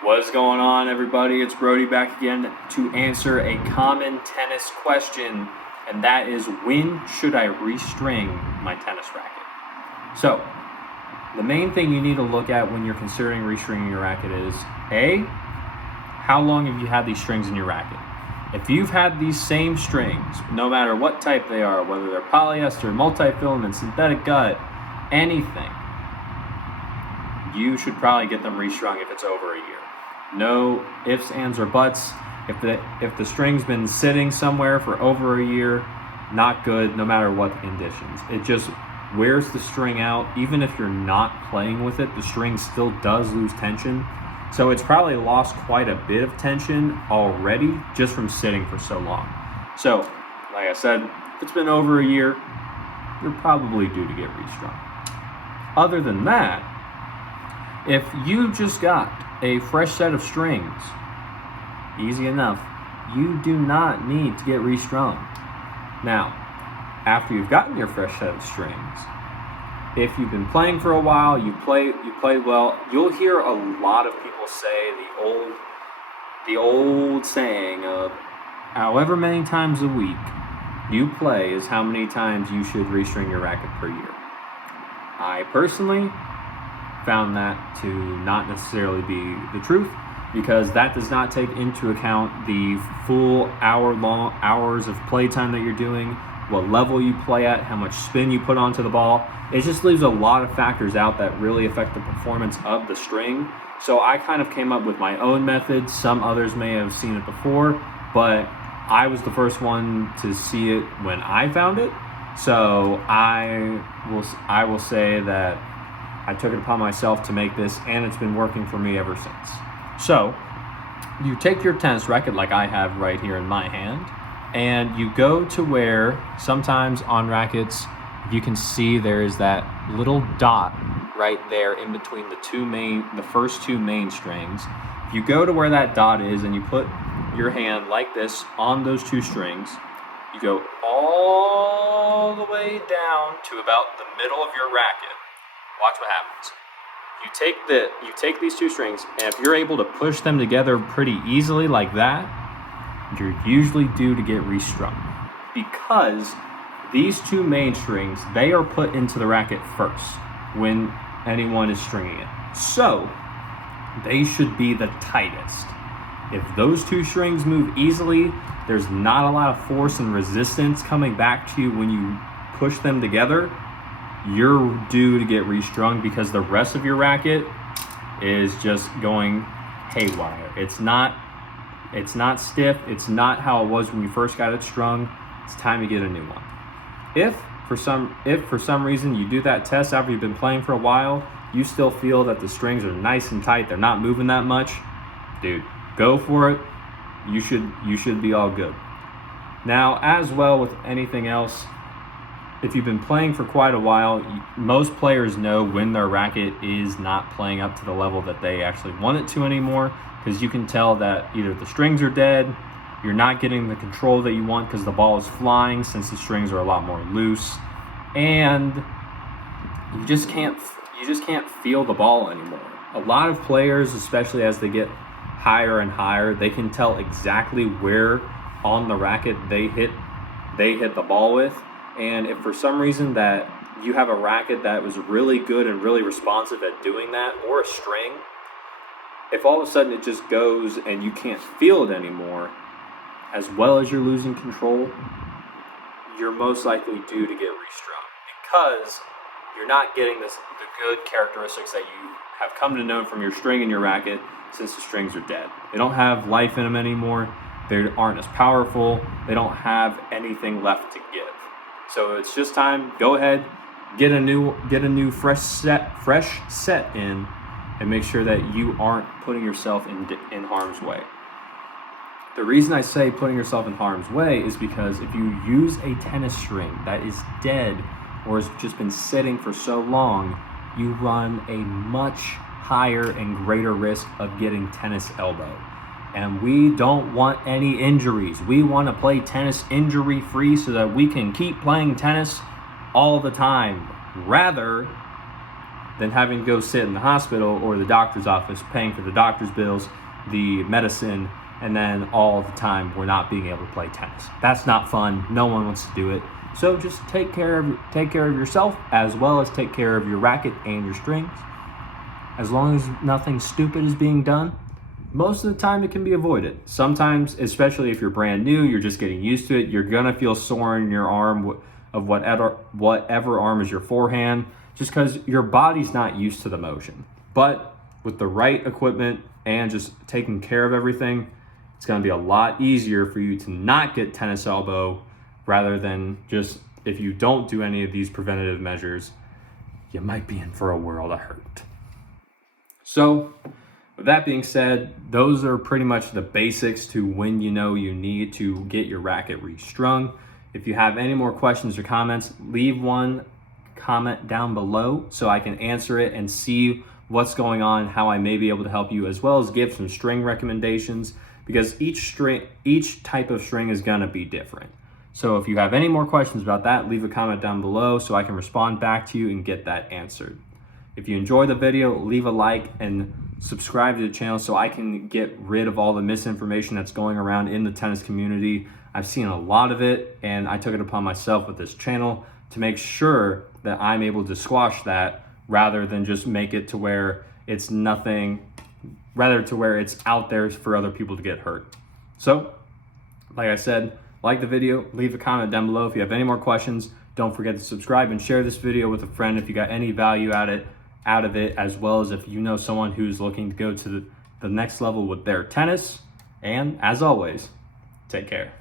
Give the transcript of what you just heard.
What's going on, everybody? It's Brody back again to answer a common tennis question, and that is, when should I restring my tennis racket? So, the main thing you need to look at when you're considering restringing your racket is, A, how long have you had these strings in your racket? If you've had these same strings, no matter what type they are, whether they're polyester, multi-filament, synthetic gut, anything, you should probably get them restrung if it's over a year. No ifs, ands, or buts. If the string's been sitting somewhere for over a year, not good, no matter what the conditions. It just wears the string out. Even if you're not playing with it, the string still does lose tension. So it's probably lost quite a bit of tension already just from sitting for so long. So, like I said, if it's been over a year, you're probably due to get restrung. Other than that, if you just got a fresh set of strings, easy enough, you do not need to get restrung. Now, after you've gotten your fresh set of strings, if you've been playing for a while, you played well, you'll hear a lot of people say the old saying of however many times a week you play is how many times you should restring your racket per year. I personally found that to not necessarily be the truth, because that does not take into account the full hours of playtime that you're doing, what level you play at, how much spin you put onto the ball. It just leaves a lot of factors out that really affect the performance of the string. So I kind of came up with my own method. Some others may have seen it before, but I was the first one to see it when I found it. So I will say that I took it upon myself to make this, and it's been working for me ever since. So you take your tennis racket, like I have right here in my hand, and you go to where sometimes on rackets you can see there is that little dot right there in between the first two main strings. If you go to where that dot is and you put your hand like this on those two strings, you go all the way down to about the middle of your racket. Watch what happens. You take these two strings, and if you're able to push them together pretty easily like that, you're usually due to get restrung, because these two main strings, they are put into the racket first when anyone is stringing it. So they should be the tightest. If those two strings move easily, there's not a lot of force and resistance coming back to you when you push them together, you're due to get restrung, because the rest of your racket is just going haywire. It's not stiff. It's not how it was when you first got it strung. It's time to get a new one. If for some reason you do that test after you've been playing for a while, you still feel that the strings are nice and tight, they're not moving that much, dude, go for it. You should be all good. Now, as well with anything else, if you've been playing for quite a while, most players know when their racket is not playing up to the level that they actually want it to anymore, because you can tell that either the strings are dead, you're not getting the control that you want because the ball is flying since the strings are a lot more loose, and you just can't feel the ball anymore. A lot of players, especially as they get higher and higher, they can tell exactly where on the racket they hit the ball with. And if for some reason that you have a racket that was really good and really responsive at doing that, or a string, if all of a sudden it just goes and you can't feel it anymore, as well as you're losing control, you're most likely due to get restrung, because you're not getting the good characteristics that you have come to know from your string and your racket since the strings are dead. They don't have life in them anymore. They aren't as powerful. They don't have anything left to give. So it's just time. Go ahead, get a new fresh set in, and make sure that you aren't putting yourself in harm's way. The reason I say putting yourself in harm's way is because if you use a tennis string that is dead or has just been sitting for so long, you run a much higher and greater risk of getting tennis elbow. And we don't want any injuries. We want to play tennis injury-free so that we can keep playing tennis all the time, rather than having to go sit in the hospital or the doctor's office paying for the doctor's bills, the medicine, and then all the time we're not being able to play tennis. That's not fun. No one wants to do it. So just take care of yourself, as well as take care of your racket and your strings. As long as nothing stupid is being done, most of the time it can be avoided. Sometimes, especially if you're brand new, you're just getting used to it, you're gonna feel sore in your arm of whatever arm is your forehand, just because your body's not used to the motion. But with the right equipment and just taking care of everything, it's gonna be a lot easier for you to not get tennis elbow, rather than just, if you don't do any of these preventative measures, you might be in for a world of hurt. So, with that being said, those are pretty much the basics to when you know you need to get your racket restrung. If you have any more questions or comments, leave one comment down below so I can answer it and see what's going on, how I may be able to help you, as well as give some string recommendations, because each type of string is gonna be different. So if you have any more questions about that, leave a comment down below so I can respond back to you and get that answered. If you enjoyed the video, leave a like and subscribe to the channel so I can get rid of all the misinformation that's going around in the tennis community. I've seen a lot of it, and I took it upon myself with this channel to make sure that I'm able to squash that, rather than just make it to where it's out there for other people to get hurt. So, like I said, like the video, leave a comment down below. If you have any more questions, don't forget to subscribe and share this video with a friend if you got any value out of it, as well as if you know someone who's looking to go to the next level with their tennis. And as always, take care.